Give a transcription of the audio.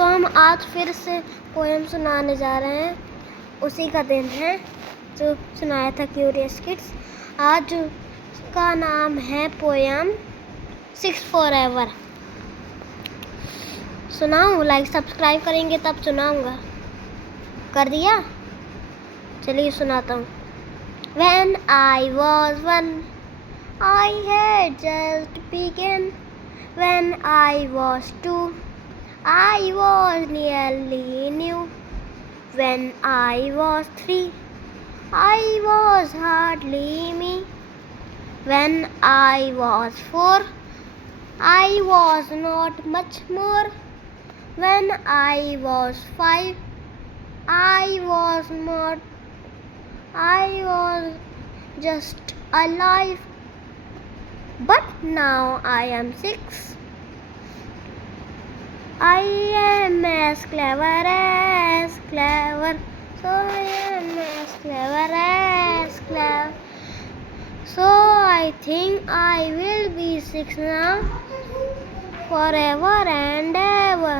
तो हम आज फिर से पोएम सुनाने जा रहे हैं। उसी का दिन है जो सुनाया था क्यूरियस किड्स। आज का नाम है पोएम 6 फॉरएवर। सुनाऊँ? लाइक सब्सक्राइब करेंगे तब सुनाऊँगा। कर दिया? चलिए सुनाता हूँ। When I was one, I had just begun. When I was two, I was nearly new. When I was three, I was hardly me. When I was four, I was not much more. When I was five, I was just alive. But now I am 6. I am as clever. So I am as clever. So I think I will be 6 now, forever and ever.